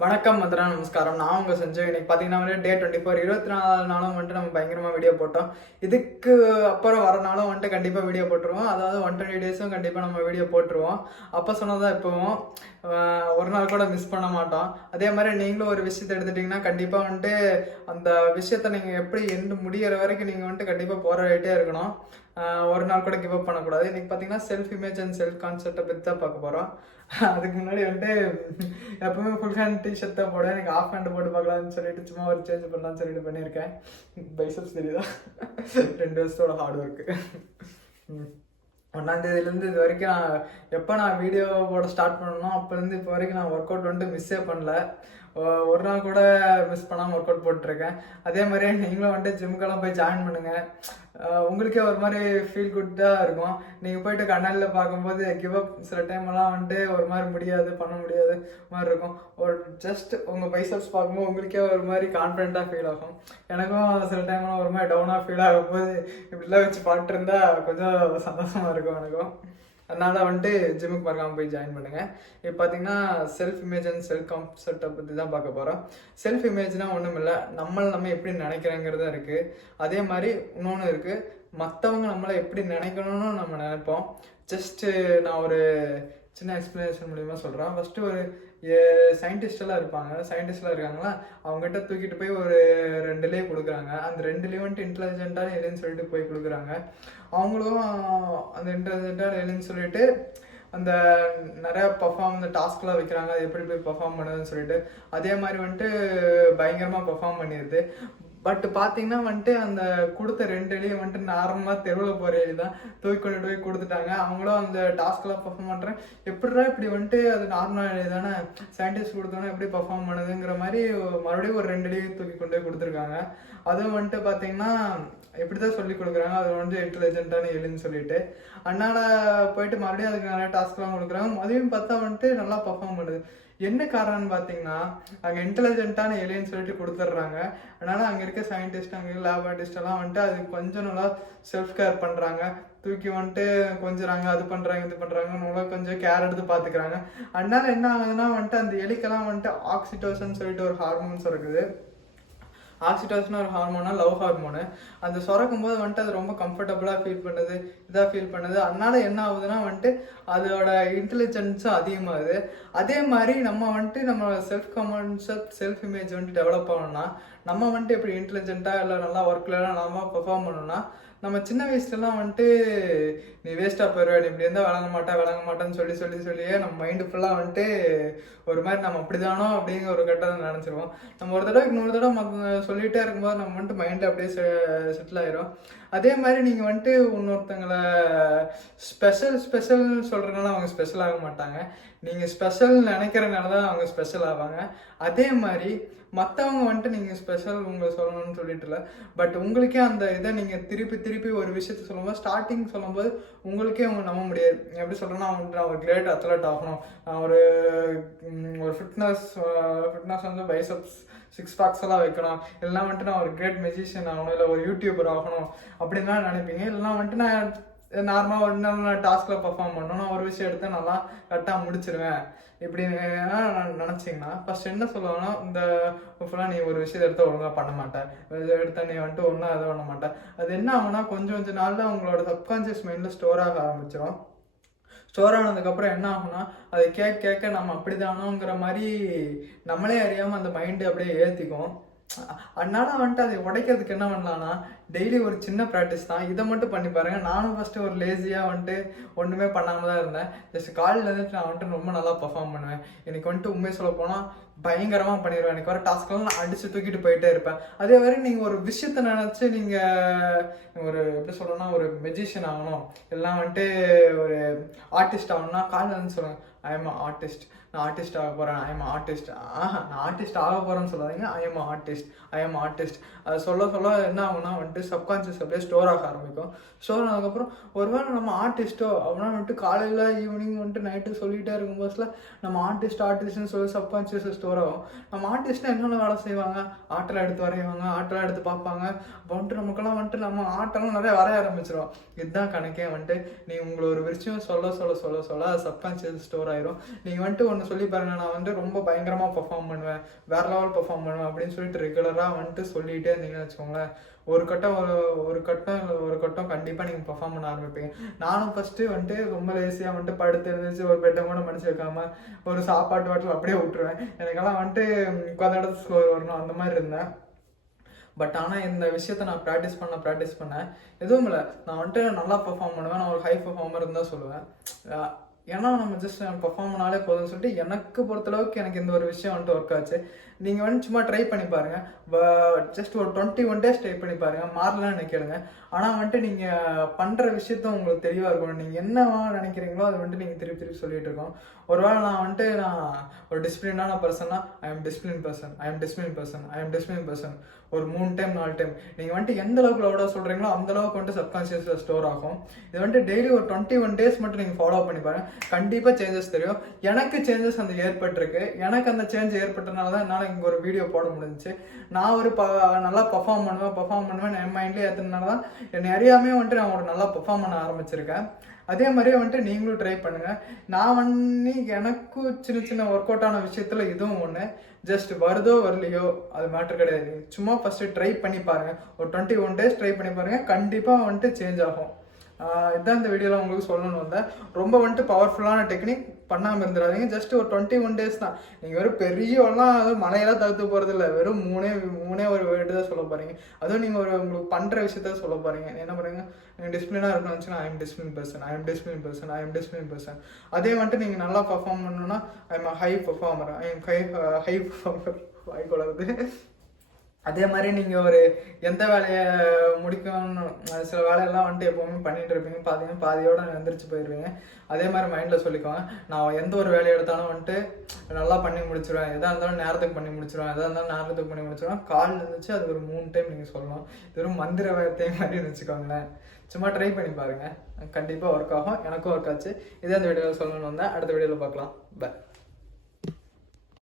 வணக்கம் மதுரா, நமஸ்காரம். நான் உங்க சஞ்சய். இன்னைக்கு பார்த்தீங்கன்னா டே 24 24 நாளும் வந்துட்டு நம்ம பயங்கரமாக வீடியோ போட்டோம். இதுக்கு அப்புறம் வர நாளும் வந்துட்டு கண்டிப்பாக வீடியோ போட்டுருவோம். அதாவது 120 டேஸும் கண்டிப்பாக நம்ம வீடியோ போட்டுருவோம். அப்போ சொன்னதான் இப்போவும் ஒரு நாள் கூட மிஸ் பண்ண மாட்டோம். அதே மாதிரி நீங்களும் ஒரு விஷயத்தை எடுத்துட்டிங்கன்னா கண்டிப்பாக வந்துட்டு அந்த விஷயத்த நீங்கள் எப்படி எண்டு முடிகிற வரைக்கும் நீங்கள் வந்துட்டு கண்டிப்பாக போராடிட்டே இருக்கணும். ஒரு நாள் கூட கிவ் அப் பண்ணக்கூடாது. இன்னைக்கு பார்த்தீங்கன்னா செல்ஃப் இமேஜ் அண்ட் செல்ஃப் கான்செப்டை பற்றி தான் பார்க்க போகிறோம். அதுக்கு முன்னாடி வந்துட்டு எப்பவுமே ஃபுல் ஹேண்ட் டிஷர்ட் தான் போடுவேன். எனக்கு ஆஃப் ஹேண்ட் போட்டு பார்க்கலாம்னு சொல்லிட்டு சும்மா ஒரு சேஞ்ச் பண்ணலாம்னு சொல்லிட்டு பண்ணியிருக்கேன். பைசப்ஸ் தெரியுதா? 2 வருஷத்தோட ஹார்ட் ஒர்க்கு. 1ஆம் தேதியிலேருந்து இது வரைக்கும் நான் வீடியோ போட ஸ்டார்ட் பண்ணணும் அப்போலேருந்து இப்போ வரைக்கும் நான் ஒர்க் அவுட் வந்துட்டு மிஸ்ஸே பண்ணல. ஒரு நாள் கூட மிஸ் பண்ணாமல் ஒர்க் அவுட் போட்டிருக்கேன். அதே மாதிரியே நீங்களும் வந்துட்டு ஜிம்முக்கெல்லாம் போய் ஜாயின் பண்ணுங்கள். உங்களுக்கே ஒரு மாதிரி ஃபீல் குட்டாக இருக்கும். நீங்கள் போயிட்டு கண்ணாடியில் பார்க்கும்போது கிவ் அப் சில டைம்லாம் வந்துட்டு ஒரு மாதிரி பண்ண முடியாது மாதிரி இருக்கும். ஒரு ஜஸ்ட் உங்கள் பைசப்ஸ் பார்க்கும்போது உங்களுக்கே ஒரு மாதிரி கான்ஃபிடென்ட்டாக ஃபீல் ஆகும். எனக்கும் சில டைம்லாம் ஒரு மாதிரி டவுனாக ஃபீல் ஆகும்போது இப்படிலாம் வச்சு பாட்டுருந்தா கொஞ்சம் சந்தோஷமாக இருக்கும் எனக்கும். அதனால் வந்துட்டு ஜிம்முக்கு மறக்காமல் போய் ஜாயின் பண்ணுங்கள். இப்போ பார்த்தீங்கன்னா செல்ஃப் இமேஜ் அண்ட் செல்ஃப் கான்செப்டை பற்றி தான் பார்க்க போகிறோம். செல்ஃப் இமேஜ்னால் ஒன்றும் இல்லை, நம்ம எப்படி நினைக்கிறோங்கிறது இருக்குது. அதே மாதிரி இன்னொன்று இருக்குது, மற்றவங்க நம்மளை எப்படி நினைக்கணும்னு நம்ம நினைப்போம். ஜஸ்ட்டு நான் ஒரு சின்ன எக்ஸ்ப்ளனேஷன் மூலிமா சொல்கிறேன். ஃபஸ்ட்டு ஒரு சயின்டிஸ்டெல்லாம் இருக்காங்களா, அவங்ககிட்ட தூக்கிட்டு போய் ஒரு 2 கொடுக்குறாங்க. அந்த 2 வந்துட்டு இன்டெலிஜென்ட்டான எலின்னு சொல்லிட்டு போய் கொடுக்குறாங்க. அவங்களும் அந்த இன்டெலிஜென்ட்டான எலின்னு சொல்லிட்டு அந்த நிறையா அந்த டாஸ்க்லாம் வைக்கிறாங்க, அது எப்படி போய் பர்ஃபார்ம் பண்ணுதுன்னு சொல்லிட்டு. அதே மாதிரி வந்துட்டு பயங்கரமாக பர்ஃபார்ம் பண்ணிடுது. பட் பார்த்தீங்கன்னா வந்துட்டு அந்த கொடுத்த 2 எலியும் வந்துட்டு நார்மலாக தெருவில் போகிற எலி தான் தூக்கி கொண்டு போய் கொடுத்துட்டாங்க. அவங்களும் அந்த டாஸ்க்கெலாம் பர்ஃபார்ம் பண்ணுறேன். எப்படிடா இப்படி வந்துட்டு அது நார்மலாக எலி தானே, சயின்டிஸ்ட் கொடுத்தோன்னா எப்படி பர்ஃபார்ம் பண்ணுதுங்கிற மாதிரி மறுபடியும் ஒரு 2 எலியும் தூக்கி கொண்டு போய் கொடுத்துருக்காங்க. அதுவும் வந்துட்டு பார்த்தீங்கன்னா இப்படி தான் சொல்லி கொடுக்குறாங்க, அது வந்து இன்டெலிஜென்ட்டான எலின்னு சொல்லிட்டு. அதனால் போயிட்டு மறுபடியும் அதுக்கு நிறையா டாஸ்க்லாம் கொடுக்குறாங்க. அதையும் பார்த்தா வந்துட்டு நல்லா பர்ஃபார்ம் பண்ணுது. என்ன காரணம்னு பார்த்தீங்கன்னா அங்கே இன்டெலிஜென்ட்டான எலின்னு சொல்லிட்டு கொடுத்துட்றாங்க. அதனால் அங்கே இருக்க சயின்டிஸ்ட், அங்கே லேப் ஆர்டிஸ்டெல்லாம் வந்துட்டு அது கொஞ்சம் நல்லா செல்ஃப் கேர் பண்ணுறாங்க. தூக்கி வந்துட்டு கொஞ்சிறாங்க, அது பண்ணுறாங்க இது பண்ணுறாங்க, நல்லா கொஞ்சம் கேர் எடுத்து பார்த்துக்கிறாங்க. அதனால என்ன ஆகுதுன்னா வந்துட்டு அந்த எலிக்கெல்லாம் வந்துட்டு ஆக்சிடோசன் சொல்லிட்டு ஒரு ஹார்மோன்ஸ் இருக்குது. ஆக்சிடோசன் ஒரு ஹார்மோனா, லவ் ஹார்மோனு. அது சுரக்கும் போது வந்துட்டு அது ரொம்ப கம்ஃபர்டபுளாக ஃபீல் பண்ணுது, இதாக ஃபீல் பண்ணுது. அதனால என்ன ஆகுதுன்னா வந்துட்டு அதோட இன்டெலிஜென்ஸும் அதிகமாகுது. அதே மாதிரி நம்ம வந்துட்டு நம்ம செல்ஃப் கான்செப்ட், செல்ஃப் இமேஜ் வந்துட்டு டெவலப் பண்ணணும்னா நம்ம வந்துட்டு எப்படி இன்டெலிஜென்ட்டாக இல்லை நல்லா ஒர்க்லாம் நம்ம பெர்ஃபார்ம் பண்ணணும்னா, நம்ம சின்ன வயசுலலாம் வந்துட்டு நீ வேஸ்ட்டாக போயிடுவ, நீ இப்படி இருந்தால் விளங்க மாட்டேன்னு சொல்லியே நம்ம மைண்டு ஃபுல்லாக வந்துட்டு ஒரு மாதிரி நம்ம அப்படிதானோ அப்படிங்கிற ஒரு கட்டத்தை நினச்சிருவோம். நம்ம ஒரு தடவை இன்னொரு தடவை சொல்லிகிட்டே இருக்கும்போது நம்ம வந்துட்டு மைண்டில் அப்படியே செட்டில் ஆயிரும். அதே மாதிரி நீங்கள் வந்துட்டு இன்னொருத்தங்களை ஸ்பெஷல் சொல்கிறதுனால அவங்க ஸ்பெஷல் ஆக மாட்டாங்க. நீங்கள் ஸ்பெஷல் நினைக்கிறனால தான் அவங்க ஸ்பெஷல் ஆவாங்க. அதே மாதிரி மற்றவங்க வந்துட்டு நீங்கள் ஸ்பெஷல் உங்களை சொல்லணும்னு சொல்லிட்டு இல்லை, பட் உங்களுக்கே அந்த இதை நீங்கள் திருப்பி ஒரு விஷயத்த சொல்லும்போது, ஸ்டார்டிங் சொல்லும்போது உங்களுக்கே அவங்க நம்ப முடியாது. எப்படி சொல்கிறேன்னா, நான் ஒரு கிரேட் அத்லட் ஆகணும், நான் ஒரு ஃபிட்னஸ் வந்து பைசப்ஸ் 6 பேக்ஸ் எல்லாம் வைக்கணும், இல்லைனா வந்துட்டு நான் ஒரு கிரேட் மெஜிஷியன் ஆகணும், இல்லை ஒரு யூடியூபர் ஆகணும் அப்படின்னு தான் நினைப்பீங்க. இல்லைனா வந்துட்டு நான் நார்மலாக ஒரு நாள் டாஸ்கில் பர்ஃபார்ம் பண்ணணும், நான் ஒரு விஷயம் எடுத்து நல்லா கரெக்டாக முடிச்சிருவேன் இப்படின்னு நினச்சிங்கன்னா ஃபஸ்ட் என்ன சொல்லுவாங்கன்னா, இந்த ஃபுல்லாக நீ ஒரு விஷயத்தை எடுத்து ஒழுங்காக பண்ண மாட்டேன், எடுத்த நீ வந்துட்டு ஒன்றா இது பண்ண மாட்டேன். அது என்ன ஆகுனா கொஞ்சம் நாளில் உங்களோட சப்கான்ஷியஸ் மைண்டில் ஸ்டோர் ஆக ஆரம்பிச்சிடும். ஸ்டோர் ஆனதுக்கப்புறம் என்ன ஆகுனா அதை கேட்க நம்ம அப்படிதானோங்கிற மாதிரி நம்மளே அறியாமல் அந்த மைண்டு அப்படியே ஏற்றிக்கும். அதனால வந்துட்டு அதை உடைக்கிறதுக்கு என்ன பண்ணலான்னா, டெய்லி ஒரு சின்ன ப்ராக்டிஸ் தான். இதை மட்டும் பண்ணி பாருங்க. நானும் ஃபஸ்ட்டு ஒரு லேசியாக வந்துட்டு ஒன்றுமே பண்ணாமல் தான் இருந்தேன். ஜஸ்ட் காலையில் இருந்துட்டு நான் வந்துட்டு ரொம்ப நல்லா பர்ஃபார்ம் பண்ணுவேன். எனக்கு வந்துட்டு உண்மையை சொல்ல போனால் பயங்கரமாக பண்ணிடுவேன். எனக்கு வர டாஸ்க்கெல்லாம் நான் அடித்து தூக்கிட்டு போயிட்டே இருப்பேன். அதே மாதிரி நீங்கள் ஒரு விஷயத்தை நினச்சி நீங்கள் ஒரு எப்படி சொல்கிறோன்னா, ஒரு மெஜிஷியன் ஆகணும், எல்லாம் வந்துட்டு ஒரு ஆர்டிஸ்ட் ஆகணும்னா காலையில் வந்து சொல்லுங்கள், ஐ எம் ஆர்டிஸ்ட், நான் ஆர்டிஸ்ட் ஆக போகிறேன், ஐ எம் ஆர்டிஸ்ட். நான் ஆர்டிஸ்ட் ஆக போகிறேன்னு சொல்லாதீங்க, ஐ எம் ஆர்டிஸ்ட். அது சொல்ல என்ன ஆகுனா வந்துட்டு சப்கான்ஷியஸ் அப்படியே ஸ்டோர் ஆக ஆரம்பிக்கும். ஸ்டோர் ஆனதுக்கப்புறம் ஒருவேளை நம்ம ஆர்டிஸ்ட்டோ அப்படின்னா வந்துட்டு காலையில் ஈவினிங் வந்துட்டு நைட்டு சொல்லிகிட்டே இருக்கும்போதுல நம்ம ஆர்டிஸ்ட்னு சொல்லி சப்கான்ஷியஸ் ஸ்டோர் ஆகும். நம்ம ஆர்டிஸ்ட்னா என்னென்ன வேலை செய்வாங்க, ஆட்டெல்லாம் எடுத்து வரைவாங்க, ஆட்டெல்லாம் எடுத்து பார்ப்பாங்க. அப்போ வந்துட்டு நமக்கெல்லாம் வந்துட்டு நம்ம ஆட்டெல்லாம் நிறைய வரைய ஆரம்பிச்சிடும். இதுதான் கணக்கே வந்துட்டு. நீங்கள் உங்களை ஒரு விஷயம் சொல்ல அது சப்கான்ஷியஸ் ஸ்டோர் ஆயிரும். நீங்கள் வந்துட்டு ஒன்று ஒன்று சொல்லி பாருங்க, நான் வந்து ரொம்ப பயங்கரமாக பெர்ஃபார்ம் பண்ணுவேன், வேற லெவல் பெர்ஃபார்ம் பண்ணுவேன் அப்படின்னு சொல்லிட்டு ரெகுலராக வந்துட்டு சொல்லிகிட்டே இருந்தீங்கன்னு வச்சுக்கோங்களேன், ஒரு கட்டம் கண்டிப்பாக நீங்கள் பெர்ஃபார்ம் பண்ண ஆரம்பிப்பீங்க. நானும் ஃபஸ்ட்டு வந்துட்டு ரொம்ப லேசியாக வந்துட்டு படுத்து இருந்துச்சு, ஒரு பெட்டை கூட மடிச்சு வைக்காம ஒரு சாப்பாட்டு வாட்டில் அப்படியே விட்டுருவேன். எனக்கெல்லாம் வந்துட்டு உட்காந்த இடத்துல ஸ்கோர் வரணும் அந்த மாதிரி இருந்தேன். பட் ஆனால் இந்த விஷயத்த நான் ப்ராக்டிஸ் பண்ணேன். எதுவும் இல்லை, நான் வந்துட்டு நல்லா பெர்ஃபார்ம் பண்ணுவேன், நான் ஒரு ஹை பெர்ஃபார்மர் இருந்தால் சொல்லுவேன். ஏன்னா நம்ம ஜஸ்ட் பெர்ஃபார்ம் பண்ணாலே போதும்னு சொல்லிட்டு எனக்கு பொறுத்தளவுக்கு எனக்கு இந்த ஒரு விஷயம் வந்துட்டு ஒர்க் ஆச்சு. நீங்கள் வந்து சும்மா ட்ரை பண்ணி பாருங்கள், ஜஸ்ட் ஒரு 21 days ட்ரை பண்ணி பாருங்கள், மாறலன்னு நினைக்கிறேங்க. ஆனால் வந்துட்டு நீங்கள் பண்ணுற விஷயத்த உங்களுக்கு தெளிவாக இருக்கணும். நீங்கள் என்னவா நினைக்கிறீங்களோ அதை வந்துட்டு நீங்கள் திருப்பி சொல்லிட்டு இருக்கோம். ஒருவேளை நான் ஒரு டிசிப்ளினான பர்சன்னா ஐ எம் டிசிப்ளின் பர்சன் ஒரு 3 டைம் 4 டைம் நீங்கள் வந்துட்டு எந்த அளவுக்கு லவுடாக சொல்கிறீங்களோ அந்த அளவுக்கு வந்துட்டு சப்கான்ஷியஸில் ஸ்டோர் ஆகும். இது வந்துட்டு டெய்லி ஒரு 21 days மட்டும் நீங்கள் ஃபாலோ பண்ணி பாருங்கள், கண்டிப்பாக சேஞ்சஸ் தெரியும். எனக்கு சேஞ்சஸ் அந்த ஏற்பட்டிருக்கு. எனக்கு அந்த சேஞ்ச் ஏற்பட்டனால தான் என்னால் இங்கே ஒரு வீடியோ போட முடிஞ்சிச்சு. நான் ஒரு நல்லா பெர்ஃபார்ம் பண்ணுவேன் என் மைண்ட்லேயே ஏற்றுனால தான் என்னை அறியாமே வந்துட்டு நான் ஒரு நல்லா பெர்ஃபார்ம் பண்ண ஆரம்பிச்சிருக்கேன். அதே மாதிரியே வந்துட்டு நீங்களும் ட்ரை பண்ணுங்கள். நான் எனக்கும் சின்ன ஒர்க் அவுட் ஆன விஷயத்தில் இதுவும் ஒன்று. ஜஸ்ட் வருதோ வரலையோ அது மேட்டர் கிடையாது, சும்மா ஃபஸ்ட்டு ட்ரை பண்ணி பாருங்கள். ஒரு 21 days ட்ரை பண்ணி பாருங்கள், கண்டிப்பாக வந்துட்டு சேஞ்ச் ஆகும். இதுதான் இந்த வீடியோவில் உங்களுக்கு சொல்லணும்னு வந்தேன். ரொம்ப வந்துட்டு பவர்ஃபுல்லான டெக்னிக் பண்ணாமல் இருந்துடாதீங்க. ஜஸ்ட் ஒரு 21 days தான். நீங்கள் வெறும் பெரியவெல்லாம் மலையெல்லாம் தவிர்த்து போகிறது இல்லை, வெறும் மூணே ஒரு வேர்டு தான் சொல்ல போகிறீங்க. அதுவும் நீங்கள் உங்களுக்கு பண்ணுற விஷயத்த சொல்ல போகிறீங்க. என்ன பண்ணுறீங்க, நீங்கள் டிசிப்ளினாக இருக்கணும்னு வச்சுன்னா ஐ எம் டிசிப்ளின் பர்சன். அதே வந்துட்டு நீங்கள் நல்லா பர்ஃபார்ம் பண்ணணும்னா ஐ எம் ஹை பர்ஃபார்மர். வாய்க்கொள்ளது. அதே மாதிரி நீங்கள் ஒரு எந்த வேலையை முடிக்கணும்னு சில வேலையெல்லாம் வந்துட்டு எப்போவுமே பண்ணிட்டு இருப்பீங்க, பாதியோடு எழுந்திரிச்சு போயிடுவீங்க. அதே மாதிரி மைண்டில் சொல்லிக்கோங்க, நான் எந்த ஒரு வேலையை எடுத்தாலும் வந்துட்டு நல்லா பண்ணி முடிச்சிடுவேன், எதாக இருந்தாலும் நேரத்துக்கு பண்ணி முடிச்சிடுவேன். கால் இருந்துச்சு அது ஒரு 3 டைம் நீங்கள் சொல்லணும். இது ஒரு மந்திர வார்த்தை மாதிரி வச்சுக்கோங்களேன். சும்மா ட்ரை பண்ணி பாருங்கள், கண்டிப்பாக ஒர்க் ஆகும். எனக்கும் ஒர்க் ஆச்சு. இதே அந்த வீடியோவில் சொல்லணும்னு வந்தேன். அடுத்த வீடியோவில் பார்க்கலாம். பை.